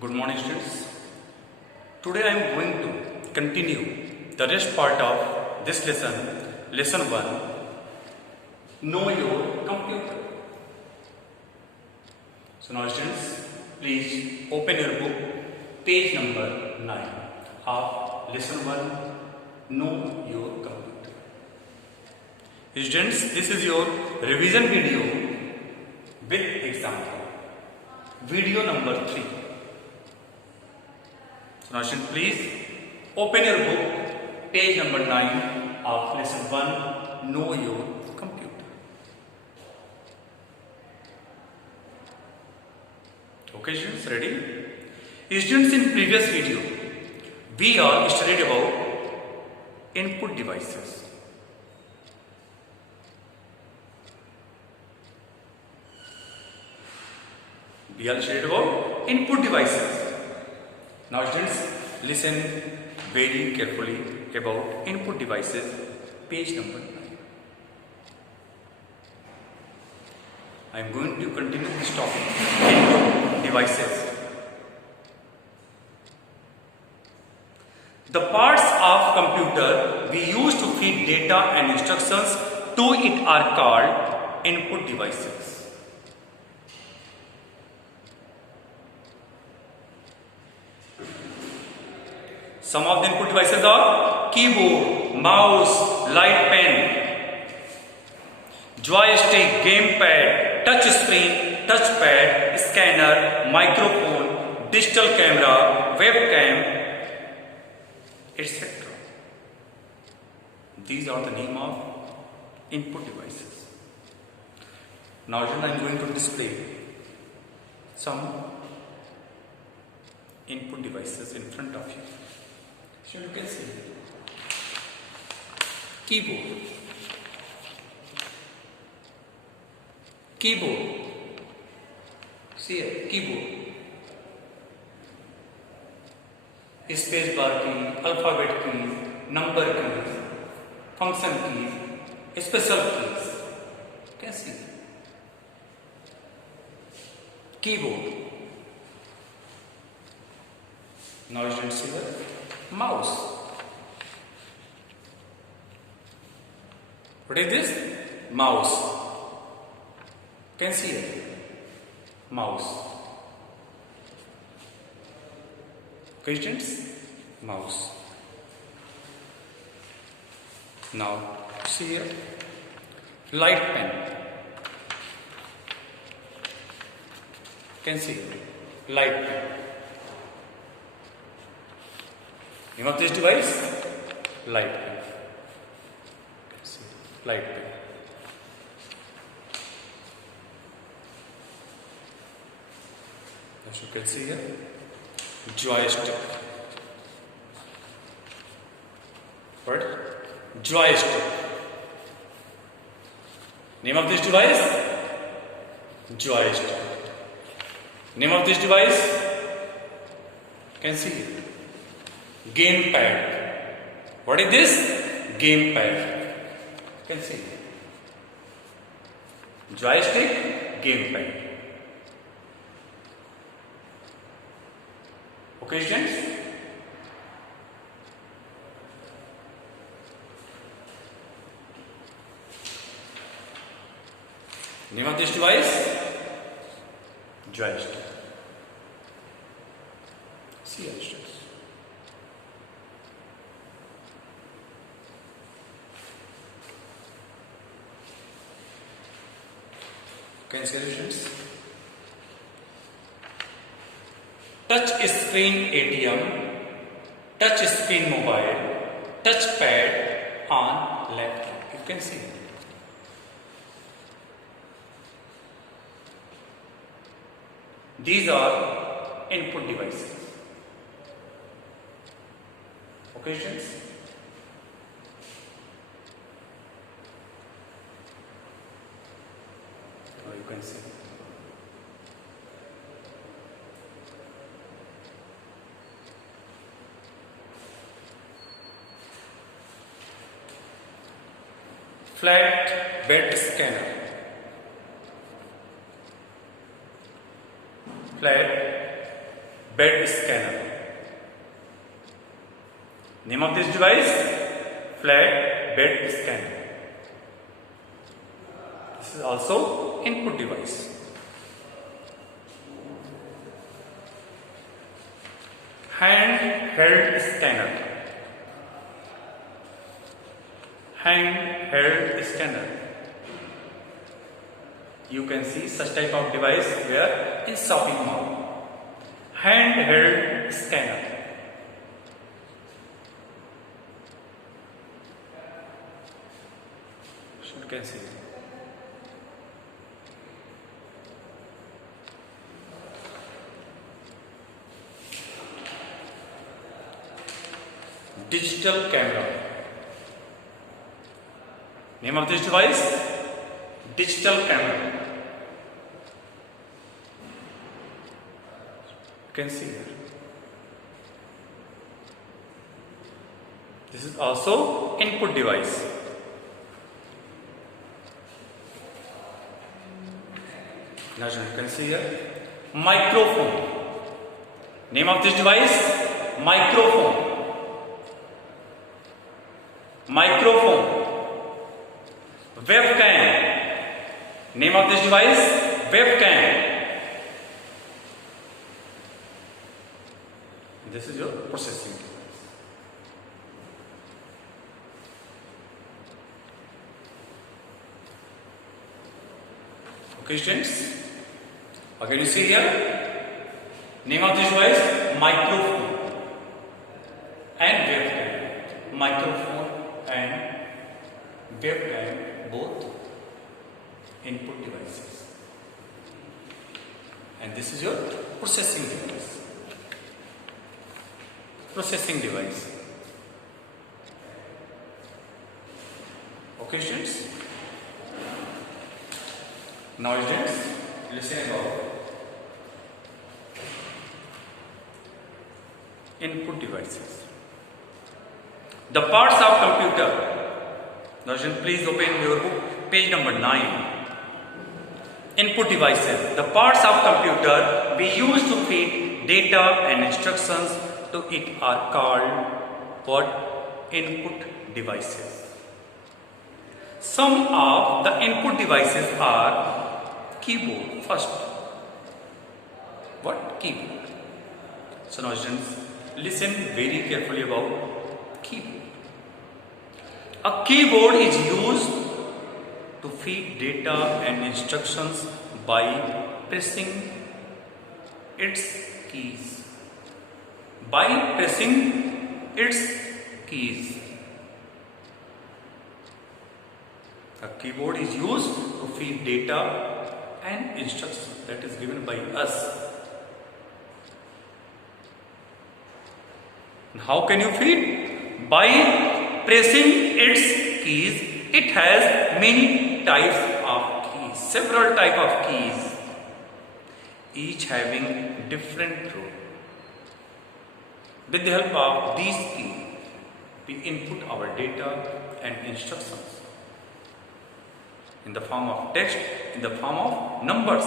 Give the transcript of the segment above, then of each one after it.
Good morning, students. Today I am going to continue the rest part of this lesson, lesson 1, Know Your Computer. So now students, please open your book, page number 9 of lesson 1, Know Your Computer. Students, this is your revision video with example. Video number 3. So now students, please open your book, page number 9 of lesson 1, Know Your Computer. Okay students, ready? Students, in previous video, we all studied about input devices. We all studied about input devices. Now students, listen very carefully about input devices, page number 9. I am going to continue this topic, input devices. The parts of computer we use to feed data and instructions to it are called input devices. Some of the input devices are keyboard, mouse, light pen, joystick, gamepad, touch screen, touchpad, scanner, microphone, digital camera, webcam, etc. These are the name of input devices. Now I am going to display some input devices in front of you. So you can see keyboard, see here, keyboard, space bar key, alphabet keys, number keys, function keys, special keys. You can see keyboard. Now you can see the mouse. What is this? Mouse. Can see it. Mouse. Questions? Mouse. Now see here. Light pen. Can see it. Light pen. Name of this device? Light pen. Light pen. As you can see here, joystick. What? Joystick. Name of this device? Joystick. Name of this device? Can see it. Gamepad. What is this? Gamepad. You can see. Joystick, gamepad. Okay, students? Name of this device? Joystick. See here, students. Can you see the students? Touch screen ATM, touch screen mobile, touchpad on laptop. You can see. These are input devices. Okay, students? You can see. Flat bed scanner. Flat bed scanner. Name of this device, flat bed scanner. This is also input device. Handheld scanner. Handheld scanner. You can see such type of device where in shopping mall. Handheld scanner. So you can see. Digital camera. Name of this device, digital camera. You can see here. This is also input device. Now you can see here, microphone. Name of this device, microphone. Microphone. Webcam. Name of this device, webcam. This is your processing device. Okay, students. Again, you see here, name of this device, microphone and webcam. Microphone and webcam, both input devices. And this is your processing device. Processing device. Okay, students. Now, students, listen about input devices. The parts of computer. Now, please open your book, page number 9. Input devices. The parts of computer we use to feed data and instructions to it are called what? Input devices. Some of the input devices are keyboard. First, what? Keyboard. So now, students, listen very carefully about keyboard. A keyboard is used to feed data and instructions by pressing its keys. By pressing its keys. A keyboard is used to feed data and instructions that is given by us. How can you feed? By pressing its keys. It has many types of keys, several types of keys, each having different role. With the help of these keys, we input our data and instructions in the form of text, in the form of numbers.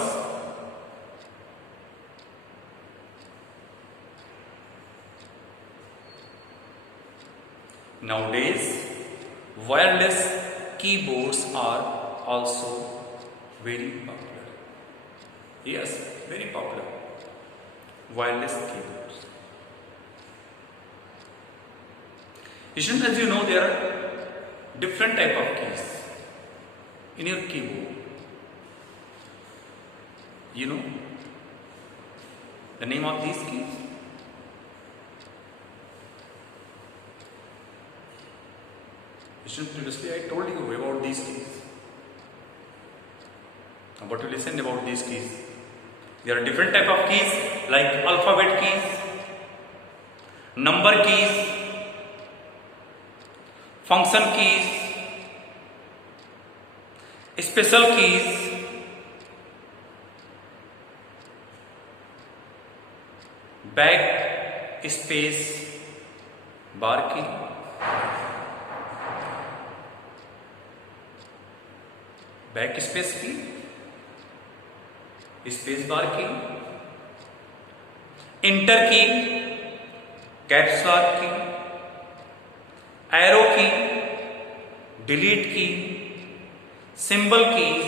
Nowadays, wireless keyboards are also very popular. Yes, very popular. Wireless keyboards. As you know, there are different type of keys in your keyboard. You know the name of these keys? Previously I told you about these keys. Now, but to listen about these keys. There are different type of keys like alphabet keys, number keys, function keys, special keys, back space bar key, backspace key, space bar key, inter की, caps lock की, arrow की, delete की, symbol keys,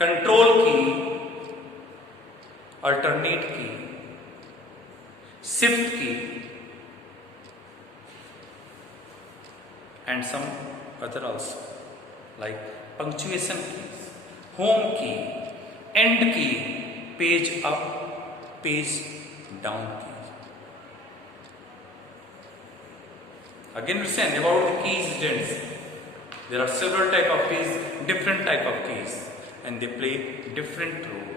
control की, alternate की, shift की, and some other also like punctuation keys, home key, end key, page up, page down key. Again listen about the keys students. There are several type of keys, different type of keys, and they play different role.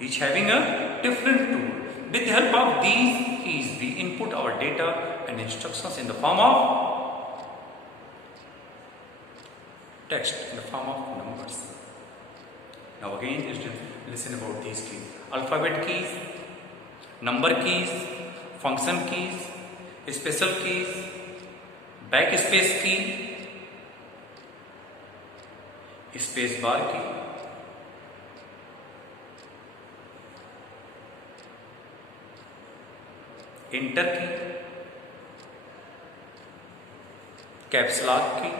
Each having a different tool. With the help of these keys, we input our data and instructions in the form of text, in the form of numbers. Now again, listen about these keys. Alphabet keys, number keys, function keys, special keys, backspace key, space bar key, inter की, caps lock की,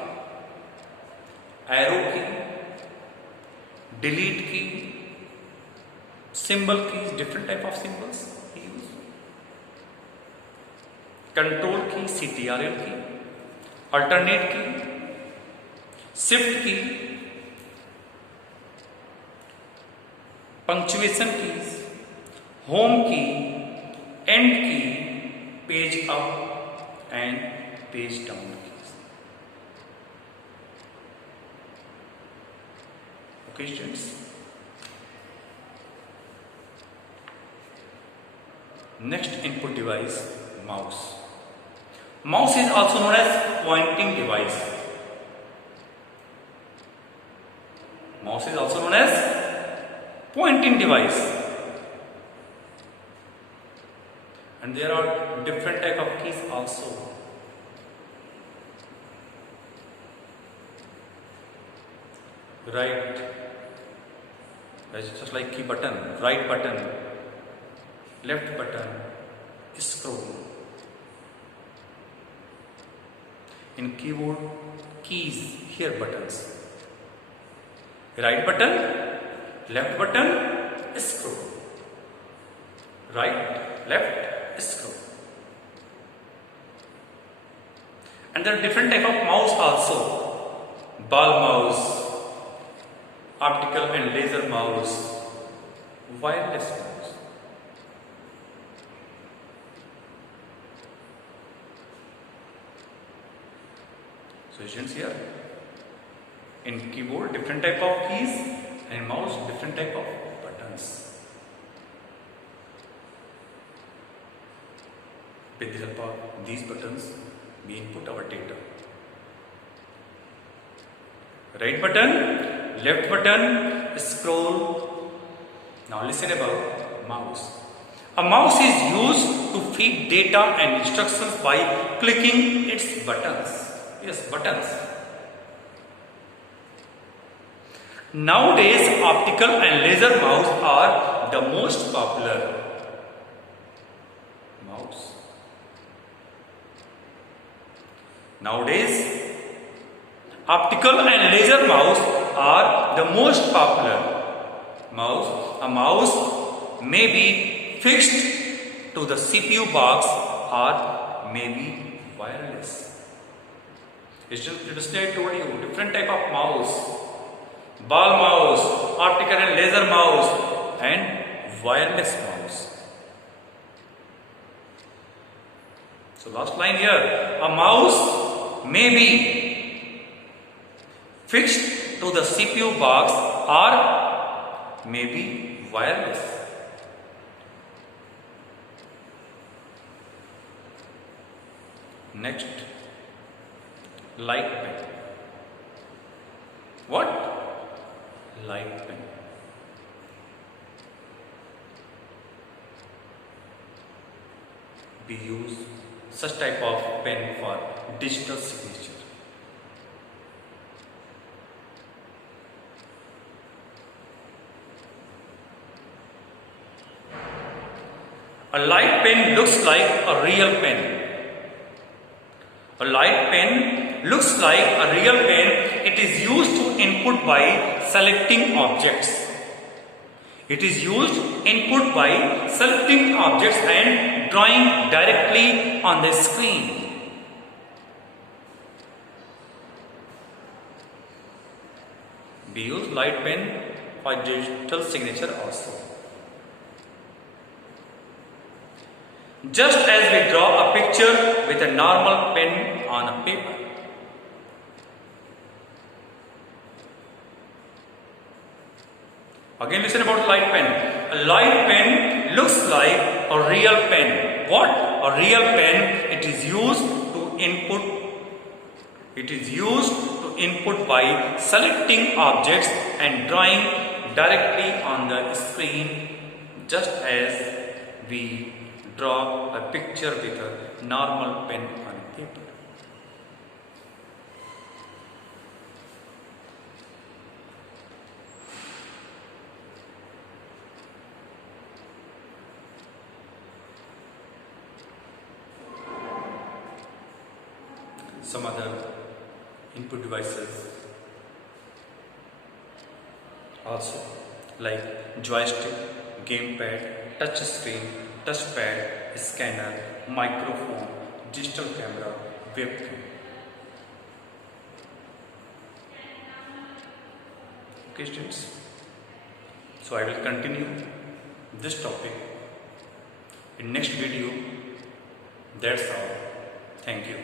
arrow की, delete की, symbol की, different type of symbols use, control की, CTRL की, alternate की, shift की, punctuation की, होम की, एंड की, page up and page down keys. Okay students, next input device, mouse. Mouse is also known as pointing device. Mouse is also known as pointing device. And there are different type of keys also. Right, just like key button, right button, left button, scroll. In keyboard, keys, here buttons, right button, left button, scroll, right, left, scroll. And there are different type of mouse also. Ball mouse, optical and laser mouse, wireless mouse. So students, here in keyboard different type of keys, and in mouse different type of buttons. With the help of these buttons, we input our data. Right button, left button, scroll. Now listen about mouse. A mouse is used to feed data and instructions by clicking its buttons. Yes, buttons. Nowadays, optical and laser mouse are the most popular mouse. Nowadays, optical and laser mouse are the most popular mouse. A mouse may be fixed to the CPU box or may be wireless. Previously I told you different type of mouse: ball mouse, optical and laser mouse, and wireless mouse. So last line here: a mouse may be fixed to the CPU box or may be wireless. Next, light pen. What? Light pen. We use such type of pen for digital signature. A light pen looks like a real pen. A light pen looks like a real pen. It is used to input by selecting objects. It is used input by selecting objects and drawing directly on the screen. We use light pen for digital signature also. Just as we draw a picture with a normal pen on a paper. Again listen about light pen. A light pen looks like a real pen. What? A real pen, it is used to input. It is used to input by selecting objects and drawing directly on the screen, just as we draw a picture with a normal pen on paper. Some other input devices also, like joystick, gamepad, touch screen, touchpad, scanner, microphone, digital camera, webcam. Okay students, so I will continue this topic in next video. That's all. Thank you.